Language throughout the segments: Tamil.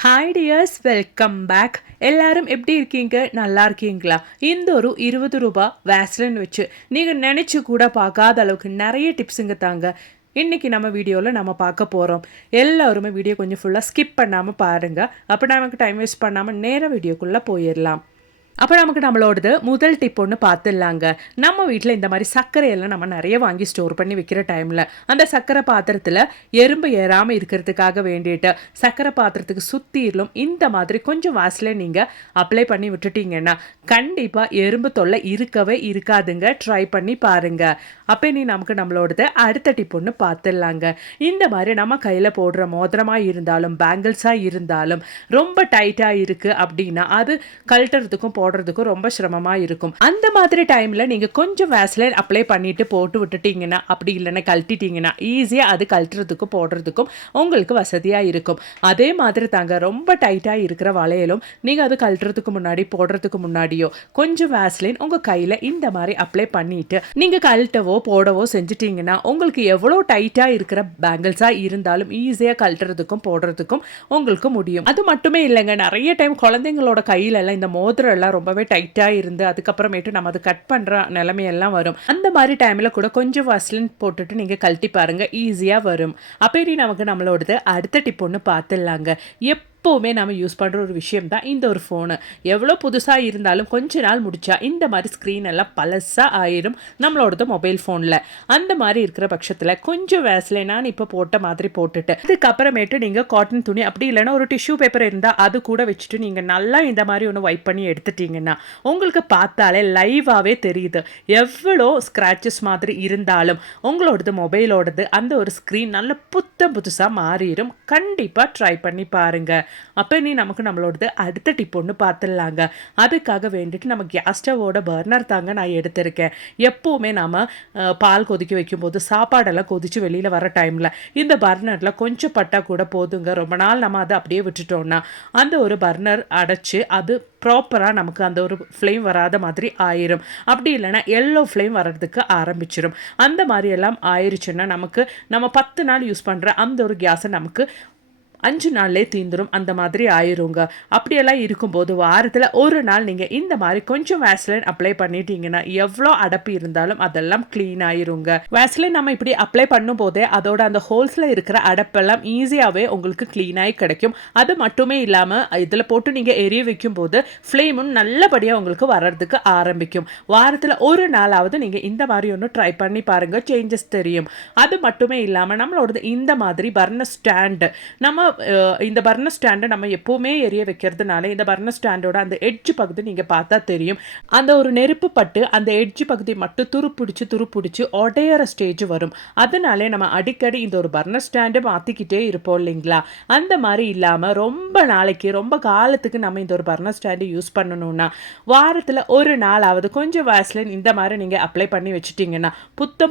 Hi tears, welcome back. எல்லாரும் எப்படி இருக்கீங்க? நல்லா இருக்கீங்களா? இந்த ஒரு 20 ரூபாய் வேஸ்லின் வச்சு நீங்கள் நினச்சி கூட பார்க்காத அளவுக்கு நிறைய டிப்ஸுங்க தாங்க இன்றைக்கி நம்ம வீடியோவில் நம்ம பார்க்க போகிறோம். எல்லாருமே வீடியோ கொஞ்சம் ஃபுல்லாக ஸ்கிப் பண்ணாமல் பாருங்கள். அப்போ நமக்கு டைம் வேஸ்ட் பண்ணாமல் நேராக வீடியோக்குள்ளே போயிடலாம். அப்போ நமக்கு நம்மளோடது முதல் டிப் ஒன்று பார்த்துடலாங்க. நம்ம வீட்டில் இந்த மாதிரி சர்க்கரையெல்லாம் நம்ம நிறைய வாங்கி ஸ்டோர் பண்ணி வைக்கிற டைமில் அந்த சர்க்கரை பாத்திரத்தில் எறும்பு ஏறாமல் இருக்கிறதுக்காக வேண்டிட்டு சர்க்கரை பாத்திரத்துக்கு சுற்றிலும் இந்த மாதிரி கொஞ்சம் வாசலில் நீங்கள் அப்ளை பண்ணி விட்டுட்டீங்கன்னா கண்டிப்பாக எறும்பு தொல்லை இருக்கவே இருக்காதுங்க. ட்ரை பண்ணி பாருங்கள். அப்போ நமக்கு நம்மளோடது அடுத்த டிப் ஒன்று பார்த்துடலாங்க. இந்த மாதிரி நம்ம கையில் போடுற மோதிரமாக இருந்தாலும் பேங்கிள்ஸாக இருந்தாலும் ரொம்ப டைட்டாக இருக்குது அப்படின்னா அது கழட்டுறதுக்கும் போடுறதுக்கும் ரொம்ப சிரமமாக இருக்கும். அந்த மாதிரி டைமில் நீங்கள் கொஞ்சம் வேஸ்லைன் அப்ளை பண்ணிட்டு போட்டு விட்டுட்டீங்கன்னா, அப்படி இல்லைன்னா கழட்டிட்டீங்கன்னா ஈஸியாக அது கழட்டுறதுக்கும் போடுறதுக்கும் உங்களுக்கு வசதியாக இருக்கும். அதே மாதிரி தாங்க ரொம்ப டைட்டாக இருக்கிற வளையலும் நீங்கள் அது கழட்டுறதுக்கு முன்னாடி போடுறதுக்கு முன்னாடியோ கொஞ்சம் வேஸ்லைன் உங்கள் கையில் இந்த மாதிரி அப்ளை பண்ணிட்டு நீங்கள் கழட்டவோ போடவோ செஞ்சிட்டிங்கன்னா உங்களுக்கு எவ்வளோ டைட்டாக இருக்கிற பேங்கிள்ஸாக இருந்தாலும் ஈஸியாக கழட்டுறதுக்கும் போடுறதுக்கும் உங்களுக்கு முடியும். அது மட்டுமே இல்லைங்க, நிறைய டைம் குழந்தைங்களோட கையிலெல்லாம் இந்த மோதிரம் எல்லாம் ரொம்பவே டைட்டாக இருந்து அதுக்கப்புறமேட்டு நம்ம அதை கட் பண்ணுற நிலைமையெல்லாம் வரும். அந்த மாதிரி டைமில் கூட கொஞ்சம் வாஸ்லின் போட்டுட்டு நீங்கள் கழட்டி பாருங்கள், ஈஸியாக வரும். அப்படி நமக்கு நம்மளோடது அடுத்த டிப் ஒன்று பார்த்துடலாங்க. எப்போவுமே நம்ம யூஸ் பண்ணுற ஒரு விஷயம் தான் இந்த ஒரு ஃபோனு. எவ்வளோ புதுசாக இருந்தாலும் கொஞ்ச நாள் முடிச்சா இந்த மாதிரி ஸ்க்ரீன் எல்லாம் பழசாக ஆயிரும் நம்மளோடது மொபைல் ஃபோனில். அந்த மாதிரி இருக்கிற பட்சத்தில் கொஞ்சம் வேஸ்லின் நான் இப்போ போட்ட மாதிரி போட்டுட்டு அதுக்கப்புறமேட்டு நீங்கள் காட்டன் துணி அப்படி இல்லைன்னா ஒரு டிஷ்யூ பேப்பர் இருந்தால் அது கூட வச்சுட்டு நீங்கள் நல்லா இந்த மாதிரி ஒன்று வைப் பண்ணி எடுத்துட்டிங்கன்னா உங்களுக்கு பார்த்தாலே லைவாகவே தெரியுது எவ்வளோ ஸ்க்ராச்சஸ் மாதிரி இருந்தாலும் உங்களோடது மொபைலோடது அந்த ஒரு ஸ்க்ரீன் நல்ல புதுசாக மாறிடும். கண்டிப்பாக ட்ரை பண்ணி பாருங்கள். அப்போ நமக்கு நம்மளோடது அடுத்த டிப் ஒன்று பார்த்துடலாங்க. அதுக்காக வேண்டிட்டு நம்ம கேஸ் ஸ்டவோட பர்னர் தாங்க நான் எடுத்திருக்கேன். எப்போவுமே நம்ம பால் கொதிக்க வைக்கும்போது சாப்பாடெல்லாம் கொதித்து வெளியில் வர டைமில் இந்த பர்னரில் கொஞ்சம் பட்டா கூட போதுங்க. ரொம்ப நாள் நம்ம அதை அப்படியே விட்டுட்டோம்னா அந்த ஒரு பர்னர் அடைச்சி அது ப்ராப்பராக நமக்கு அந்த ஒரு ஃப்ளேம் வராத மாதிரி ஆயிரும். அப்படி இல்லைன்னா எல்லோ ஃப்ளேம் வர்றதுக்கு ஆரம்பிச்சிடும். அந்த மாதிரி எல்லாம் ஆயிடுச்சுன்னா நமக்கு நம்ம 10 நாள் யூஸ் பண்ணுற அந்த ஒரு கேஸை நமக்கு 5 நாள்லே தீந்துடும். அந்த மாதிரி ஆயிருங்க. அப்படியெல்லாம் இருக்கும்போது வாரத்தில் ஒரு நாள் நீங்கள் இந்த மாதிரி கொஞ்சம் வேஸ்லின் அப்ளை பண்ணிட்டீங்கன்னா எவ்வளோ அடப்பு இருந்தாலும் அதெல்லாம் க்ளீன் ஆயிருங்க. வேஸ்லின் நம்ம இப்படி அப்ளை பண்ணும் போதே அதோட அந்த ஹோல்ஸில் இருக்கிற அடப்பெல்லாம் ஈஸியாகவே உங்களுக்கு க்ளீனாகி கிடைக்கும். அது மட்டுமே இல்லாமல் இதில் போட்டு நீங்கள் எரிய வைக்கும் போது ஃப்ளேமும் நல்லபடியாக உங்களுக்கு வர்றதுக்கு ஆரம்பிக்கும். வாரத்தில் ஒரு நாளாவது நீங்கள் இந்த மாதிரி ஒன்று ட்ரை பண்ணி பாருங்கள், சேஞ்சஸ் தெரியும். அது மட்டுமே இல்லாமல் நம்மளோட இந்த மாதிரி பர்னர் ஸ்டாண்டு நம்ம இந்த பர்னர் ஸ்டாண்டை நம்ம எப்போவுமே எரிய வைக்கிறதுனால இந்த பர்னர் ஸ்டாண்டோட அந்த எட்ஜ் பகுதி நீங்கள் பார்த்தா தெரியும். அந்த ஒரு நெருப்பு பட்டு அந்த எட்ஜ் பகுதி மட்டும் துருப்பிடிச்சு உடையிற ஸ்டேஜ் வரும். அதனாலே நம்ம அடிக்கடி இந்த ஒரு பர்னர் ஸ்டாண்டை மாற்றிக்கிட்டே இருப்போம் இல்லைங்களா? அந்த மாதிரி இல்லாமல் ரொம்ப நாளைக்கு ரொம்ப காலத்துக்கு நம்ம இந்த ஒரு பர்னர் ஸ்டாண்டை யூஸ் பண்ணணும்னா வாரத்தில் ஒரு நாளாவது கொஞ்சம் வேஸ்லின் இந்த மாதிரி நீங்கள் அப்ளை பண்ணி வச்சுட்டிங்கன்னா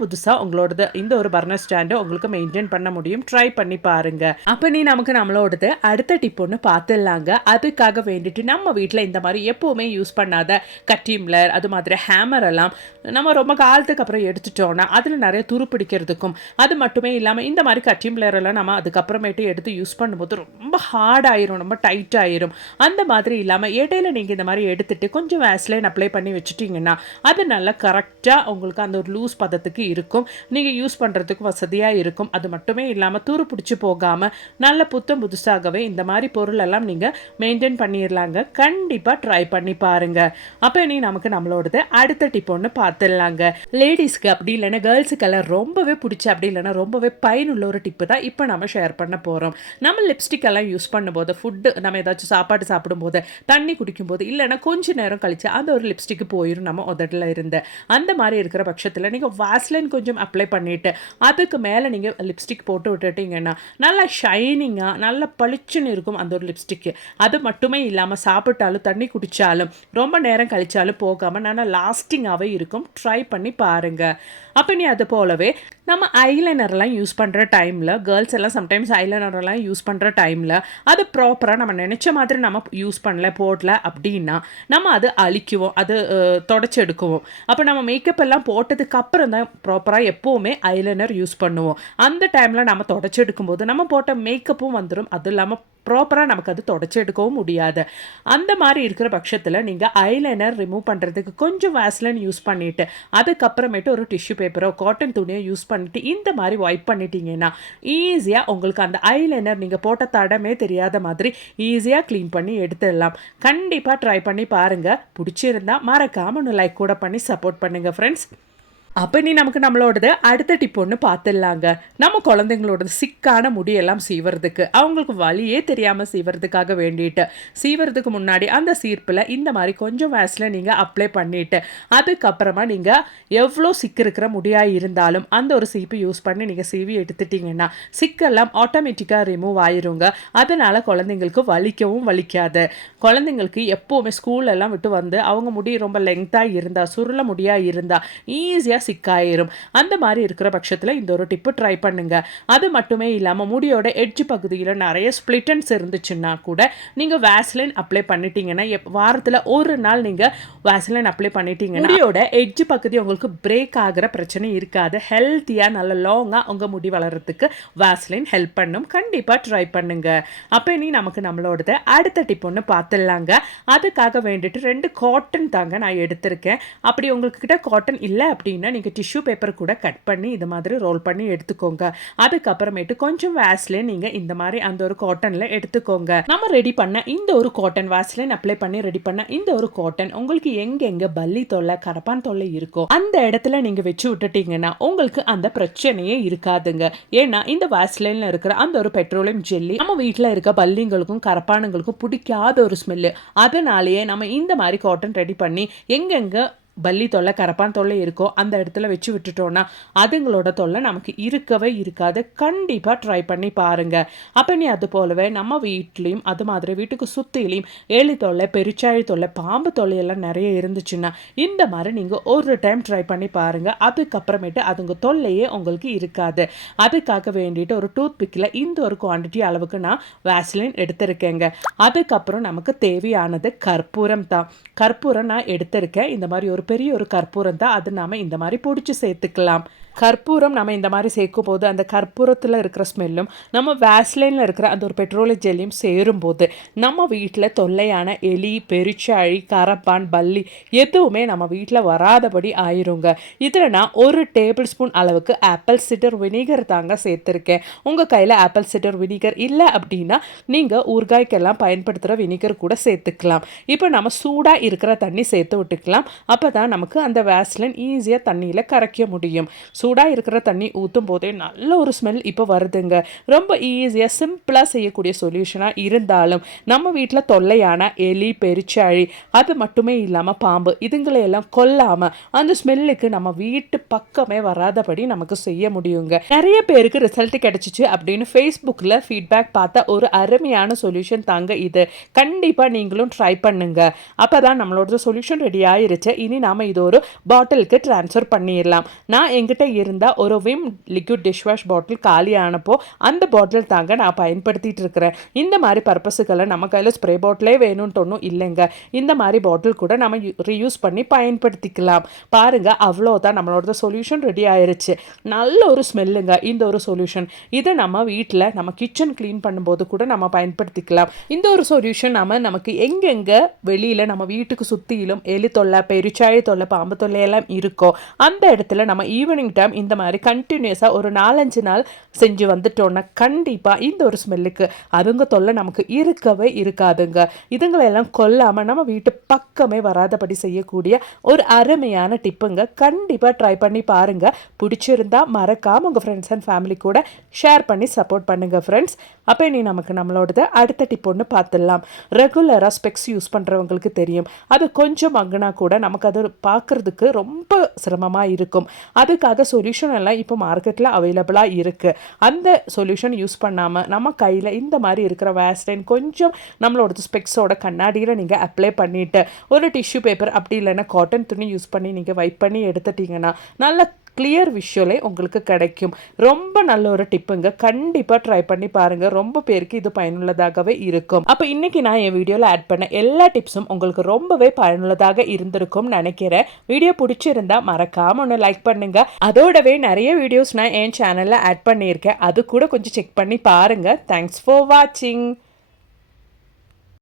புதுசாக உங்களோடது இந்த ஒரு பர்னர் ஸ்டாண்டை உங்களுக்கு மெயின்டைன் பண்ண முடியும். ட்ரை பண்ணி பாருங்க. அப்போ நமக்கு நம்மளோடது அடுத்த டிப் ஒன்று பார்த்துடலாங்க. அதுக்காக வேண்டிட்டு நம்ம வீட்டில் இந்த மாதிரி எப்போவுமே யூஸ் பண்ணாத கட்டிம்லர் அது மாதிரி ஹேமர் எல்லாம் நம்ம ரொம்ப காலத்துக்கு அப்புறம் எடுத்துட்டோம்னா அதில் நிறைய துரு பிடிக்கிறதுக்கும் அது மட்டுமே இல்லாமல் இந்த மாதிரி கட்டிம்லர் எல்லாம் நம்ம அதுக்கப்புறமேட்டு எடுத்து யூஸ் பண்ணும்போது ரொம்ப ஹார்ட் ஆயிரும், ரொம்ப டைட் ஆயிரும். அந்த மாதிரி இல்லாமல் இடையில நீங்கள் இந்த மாதிரி எடுத்துட்டு கொஞ்சம் வேஸ்லைன் அப்ளை பண்ணி வச்சுட்டிங்கன்னா அது நல்லா கரெக்டாக உங்களுக்கு அந்த ஒரு லூஸ் பதத்துக்கு இருக்கும். நீங்கள் யூஸ் பண்ணுறதுக்கு வசதியாக இருக்கும். அது மட்டுமே இல்லாமல் துரு பிடிச்சி போகாமல் நல்ல புதுசாகவே இந்த மாதிரி பொருள் எல்லாம் நீங்கள் மெயின்டைன் பண்ணிடலாங்க. கண்டிப்பாக ட்ரை பண்ணி பாருங்க. அப்போ நமக்கு நம்மளோடது அடுத்த டிப் ஒன்று பார்த்துடலாங்க. லேடிஸ்க்கு அப்படி இல்லைன்னா கேர்ள்ஸுக்கெல்லாம் ரொம்பவே பிடிச்ச அப்படி இல்லைன்னா ரொம்பவே பயனுள்ள ஒரு டிப்பு தான் இப்போ நம்ம ஷேர் பண்ண போகிறோம். நம்ம லிப்ஸ்டிக் எல்லாம் யூஸ் பண்ணும்போது ஃபுட்டு நம்ம ஏதாச்சும் சாப்பாடு சாப்பிடும்போது தண்ணி குடிக்கும்போது இல்லைன்னா கொஞ்சம் நேரம் கழிச்சு அந்த ஒரு லிப்ஸ்டிக்கு போயிடும் நம்ம உதட்டில் இருந்து. அந்த மாதிரி இருக்கிற பட்சத்தில் நீங்கள் வாஸ்லைன் கொஞ்சம் அப்ளை பண்ணிவிட்டு அதுக்கு மேலே நீங்கள் லிப்ஸ்டிக் போட்டு விட்டுட்டிங்கன்னா நல்லா ஷைனிங்காக நல்ல பளிச்சுன்னு இருக்கும் அந்த ஒரு லிப்ஸ்டிக்கு. அது மட்டுமே இல்லாமல் சாப்பிட்டாலும் தண்ணி குடித்தாலும் ரொம்ப நேரம் கழிச்சாலும் போகாமல் நல்லா லாஸ்டிங்காகவே இருக்கும். ட்ரை பண்ணி பாருங்கள். அப்போ நீ அது போலவே நம்ம ஐலைனர்லாம் யூஸ் பண்ணுற டைமில் கேர்ள்ஸ் எல்லாம் சம்டைம்ஸ் ஐலைனர்லாம் யூஸ் பண்ணுற டைமில் அது ப்ராப்பராக நம்ம நினச்ச மாதிரி நம்ம யூஸ் பண்ணல போடல அப்படின்னா நம்ம அது அழிக்குவோம், அது தொடச்சி எடுக்குவோம். அப்போ நம்ம மேக்கப் எல்லாம் போட்டதுக்கு அப்புறம் தான் ப்ராப்பராக எப்போவுமே ஐலைனர் யூஸ் பண்ணுவோம். அந்த டைமில் நம்ம தொடச்சி எடுக்கும்போது நம்ம போட்ட மேக்கப்பும் வந்துடும், அதுவும் இல்லாமல் ப்ராப்பராக நமக்கு அது தொடச்சி எடுக்கவும் முடியாது. அந்த மாதிரி இருக்கிற பட்சத்தில் நீங்கள் ஐலைனர் ரிமூவ் பண்ணுறதுக்கு கொஞ்சம் வேஸ்லின் யூஸ் பண்ணிவிட்டு அதுக்கப்புறமேட்டு ஒரு டிஷ்யூ பேப்பரோ காட்டன் துணியோ யூஸ் பண்ணிவிட்டு இந்த மாதிரி வைப் பண்ணிட்டீங்கன்னா ஈஸியாக உங்களுக்கு அந்த ஐலைனர் நீங்கள் போட்ட தடமே தெரியாத மாதிரி ஈஸியாக க்ளீன் பண்ணி எடுத்துடலாம். கண்டிப்பாக ட்ரை பண்ணி பாருங்கள். பிடிச்சிருந்தா மறக்காமல் ஒன்று லைக் கூட பண்ணி சப்போர்ட் பண்ணுங்கள் ஃப்ரெண்ட்ஸ். அப்போ நீ நமக்கு நம்மளோடது அடுத்த டிப் ஒன்று பார்த்துடலாங்க. நம்ம குழந்தைங்களோட சிக்கான முடியெல்லாம் சீவறதுக்கு அவங்களுக்கு வழியே தெரியாமல் சீவறதுக்காக வேண்டிட்டு சீவறதுக்கு முன்னாடி அந்த சீர்ப்பில் இந்த மாதிரி கொஞ்சம் வேஸ்லின் நீங்கள் அப்ளை பண்ணிவிட்டு அதுக்கப்புறமா நீங்கள் எவ்வளோ சிக்கு இருக்கிற முடியாக இருந்தாலும் அந்த ஒரு சீப்பு யூஸ் பண்ணி நீங்கள் சீவி எடுத்துட்டிங்கன்னா சிக்கெல்லாம் ஆட்டோமேட்டிக்காக ரிமூவ் ஆயிருங்க. அதனால் குழந்தைங்களுக்கு வலிக்கவும் வலிக்காது. குழந்தைங்களுக்கு எப்போவுமே ஸ்கூலெல்லாம் விட்டு வந்து அவங்க முடி ரொம்ப லெங்க்த்தாக இருந்தால் சுருள முடியாக இருந்தால் ஈஸியாக சிக்காயிரும். அந்த மாதிரி இருக்கிற பட்சத்தில் இந்த ஒரு டிப்பு ட்ரை பண்ணுங்க. அது மட்டுமே இல்லாமல் முடியோட எட்ஜ் பகுதியில் நிறைய ஸ்பிளிட்டன்ஸ் இருந்துச்சுன்னா கூட நீங்கள் வேஸ்லின் அப்ளை பண்ணிட்டீங்கன்னா வாரத்தில் ஒரு நாள் நீங்கள் வேஸ்லின் அப்ளை பண்ணிட்டீங்கன்னா முடியோட எட்ஜ் பகுதி உங்களுக்கு பிரேக் ஆகிற பிரச்சனை இருக்காது. ஹெல்த்தியாக நல்ல லாங்காக உங்கள் முடி வளர்கிறதுக்கு வேஸ்லின் ஹெல்ப் பண்ணும். கண்டிப்பாக ட்ரை பண்ணுங்க. அப்போ நீ நமக்கு நம்மளோடது அடுத்த டிப் ஒன்று பார்த்துடலாங்க. அதுக்காக வேண்டிட்டு 2 காட்டன் தாங்க நான் எடுத்திருக்கேன். அப்படி உங்கள்கிட்ட காட்டன் இல்லை அப்படின்னா நீங்கள் டிஷ்யூ பேப்பர் கூட கட் பண்ணி இது மாதிரி ரோல் பண்ணி எடுத்துக்கோங்க. அதுக்கப்புறமேட்டு கொஞ்சம் வேஸ்லின் நீங்கள் இந்த மாதிரி அந்த ஒரு காட்டனில் எடுத்துக்கோங்க. நம்ம ரெடி பண்ண இந்த ஒரு காட்டன் வேஸ்லின் அப்ளை பண்ணி ரெடி பண்ண இந்த ஒரு காட்டன் உங்களுக்கு எங்கெங்க பல்லி தொல்லை கரப்பான் தொல்லை இருக்கோ அந்த இடத்துல நீங்கள் வச்சு விட்டுட்டீங்கன்னா உங்களுக்கு அந்த பிரச்சனையே இருக்காதுங்க. ஏன்னா இந்த வேஸ்லின்ல இருக்கிற அந்த ஒரு பெட்ரோலியம் ஜெல்லி நம்ம வீட்டில் இருக்க பல்லிங்களுக்கும் கரப்பானுங்களுக்கும் பிடிக்காத ஒரு ஸ்மெல்லு. அதனாலேயே நம்ம இந்த மாதிரி காட்டன் ரெடி பண்ணி எங்கெங்க பல்லி தொல்லை கரப்பான் தொல்லை இருக்கோ அந்த இடத்துல வச்சு விட்டுட்டோன்னா அதுங்களோட தொல்லை நமக்கு இருக்கவே இருக்காது. கண்டிப்பாக ட்ரை பண்ணி பாருங்க. அப்போ நீ அது போலவே நம்ம வீட்லேயும் அது மாதிரி வீட்டுக்கு சுற்றிலையும் எலி தொல்லை பெருச்சாழி தொல்லை பாம்பு தொல்லையெல்லாம் நிறைய இருந்துச்சுன்னா இந்த மாதிரி நீங்கள் ஒரு டைம் ட்ரை பண்ணி பாருங்கள். அதுக்கப்புறமேட்டு அதுங்க தொல்லையே உங்களுக்கு இருக்காது. அதுக்காக வேண்டிட்டு ஒரு டூத் பிக்கில் இந்த ஒரு குவான்டிட்டி அளவுக்கு நான் வேஸ்லின் எடுத்திருக்கேங்க. அதுக்கப்புறம் நமக்கு தேவையானது கற்பூரம் தான். கற்பூரம் நான் எடுத்திருக்கேன். இந்த மாதிரி ஒரு பெரிய ஒரு கற்பூரம் தான். அது நாம இந்த மாதிரி பொடிச்சு சேர்த்துக்கலாம். கற்பூரம் நம்ம இந்த மாதிரி சேர்க்கும் போது அந்த கற்பூரத்தில் இருக்கிற ஸ்மெல்லும் நம்ம வேஸ்லைனில் இருக்கிற அந்த ஒரு பெட்ரோலிய ஜெல்லியும் சேரும்போது நம்ம வீட்டில் தொல்லையான எலி பெருச்சாழி கரப்பான் பல்லி எதுவுமே நம்ம வீட்டில் வராதபடி ஆயிருங்க. இதில் நான் 1 டேபிள் ஸ்பூன் அளவுக்கு ஆப்பிள் சிடர் வினிகர் தாங்க சேர்த்துருக்கேன். உங்கள் கையில் ஆப்பிள் சிடர் வினிகர் இல்லை அப்படின்னா நீங்கள் ஊறுகாய்க்கெல்லாம் பயன்படுத்துகிற வினிகர் கூட சேர்த்துக்கலாம். இப்போ நம்ம சூடாக இருக்கிற தண்ணி சேர்த்து விட்டுக்கலாம். அப்போ தான் நமக்கு அந்த வேஸ்லின் ஈஸியாக தண்ணியில் கரைக்க முடியும். சூடாக இருக்கிற தண்ணி ஊற்றும் போதே நல்ல ஒரு ஸ்மெல் இப்போ வருதுங்க. ரொம்ப ஈஸியாக சிம்பிளாக செய்யக்கூடிய சொல்யூஷனாக இருந்தாலும் நம்ம வீட்டில் தொல்லையான எலி பெருச்சாழி அது மட்டுமே இல்லாமல் பாம்பு இதுங்களையெல்லாம் கொல்லாமல் அந்த ஸ்மெல்லுக்கு நம்ம வீட்டு பக்கமே வராதபடி நமக்கு செய்ய முடியுங்க. நிறைய பேருக்கு ரிசல்ட் கிடைச்சிச்சு அப்படின்னு ஃபேஸ்புக்கில் ஃபீட்பேக் பார்த்த ஒரு அருமையான சொல்யூஷன் தாங்க இது. கண்டிப்பாக நீங்களும் ட்ரை பண்ணுங்க. அப்போ தான் நம்மளோட சொல்யூஷன் ரெடி ஆயிருச்சு. இனி நாம் இது ஒரு பாட்டிலுக்கு ட்ரான்ஸ்ஃபர் பண்ணிடலாம். நான் எங்கிட்ட இருந்தால் ஒரு விம் லிக்விட் டிஷ் வாஷ் பாட்டில் காலியானப்போ அந்த பாட்டில் தாங்க நான் பயன்படுத்திட்டு இருக்கிறேன். இந்த மாதிரி பர்பஸுக்கெல்லாம் நம்ம கையில் ஸ்ப்ரே பாட்டிலே வேணும்னு ஒன்றும் இல்லைங்க. இந்த மாதிரி பாட்டில் கூட நம்ம ரீயூஸ் பண்ணி பயன்படுத்திக்கலாம். பாருங்கள், அவ்வளோதான் நம்மளோட சொல்யூஷன் ரெடி ஆயிருச்சு. நல்ல ஒரு ஸ்மெல்லுங்க இந்த ஒரு சொல்யூஷன். இதை நம்ம வீட்டில் நம்ம கிச்சன் க்ளீன் பண்ணும்போது கூட நம்ம பயன்படுத்திக்கலாம். இந்த ஒரு சொல்யூஷன் நமக்கு எங்கெங்கே வெளியில் நம்ம வீட்டுக்கு சுற்றிலும் எலி தொல்லை பெருச்சாழி தொல்லை பாம்பு தொல்லை எல்லாம் இருக்கோ அந்த இடத்துல நம்ம ஈவினிங் டைம் இந்த மாதிரி கண்டினியூஸாக ஒரு 4-5 நாள் செஞ்சு வந்துட்டோன்னா கண்டிப்பாக இந்த ஒரு ஸ்மெல்லுக்கு அதுங்க தொல்லை நமக்கு இருக்கவே இருக்காதுங்க. இதுங்களெல்லாம் கொல்லாமல் நம்ம வீட்டு பக்கமே வராதபடி செய்யக்கூடிய ஒரு அருமையான டிப்புங்க. கண்டிப்பாக ட்ரை பண்ணி பாருங்கள். பிடிச்சிருந்தா மறக்காமல் உங்கள் ஃப்ரெண்ட்ஸ் அண்ட் ஃபேமிலி கூட ஷேர் பண்ணி சப்போர்ட் பண்ணுங்கள் ஃப்ரெண்ட்ஸ். அப்போ நீ நமக்கு நம்மளோடது அடுத்த டிப் ஒன்று பார்த்துடலாம். ரெகுலராக ஸ்பெக்ஸ் யூஸ் பண்ணுறவங்களுக்கு தெரியும். அது கொஞ்சம் மங்கினா கூட நமக்கு அது பார்க்குறதுக்கு ரொம்ப சிரமமாக இருக்கும். அதுக்காக சொல்யூஷன் எல்லாம் இப்போ மார்க்கெட்டில் அவைலபிளாக இருக்குது. அந்த சொல்யூஷன் யூஸ் பண்ணாமல் நம்ம கையில் இந்த மாதிரி இருக்கிற வேஸ்லைன் கொஞ்சம் நம்மளோட ஸ்பெக்ஸோட கண்ணாடியில் நீங்கள் அப்ளை பண்ணிவிட்டு ஒரு டிஷ்யூ பேப்பர் அப்படி இல்லைன்னா காட்டன் துணி யூஸ் பண்ணி நீங்கள் வைப் பண்ணி எடுத்துட்டிங்கன்னா நல்ல கிளியர் விஷுவலே உங்களுக்கு கிடைக்கும். ரொம்ப நல்ல ஒரு டிப்புங்க. கண்டிப்பாக ட்ரை பண்ணி பாருங்கள். ரொம்ப பேருக்கு இது பயனுள்ளதாகவே இருக்கும். அப்போ இன்றைக்கி நான் என் வீடியோவில் ஆட் பண்ண எல்லா டிப்ஸும் உங்களுக்கு ரொம்பவே பயனுள்ளதாக இருந்திருக்கும்னு நினைக்கிறேன். வீடியோ பிடிச்சிருந்தா மறக்காமல் ஒன்று லைக் பண்ணுங்கள். அதோடவே நிறைய வீடியோஸ் நான் என் சேனலில் ஆட் பண்ணியிருக்கேன். அது கூட கொஞ்சம் செக் பண்ணி பாருங்கள். தேங்க்ஸ் ஃபார் வாட்சிங்.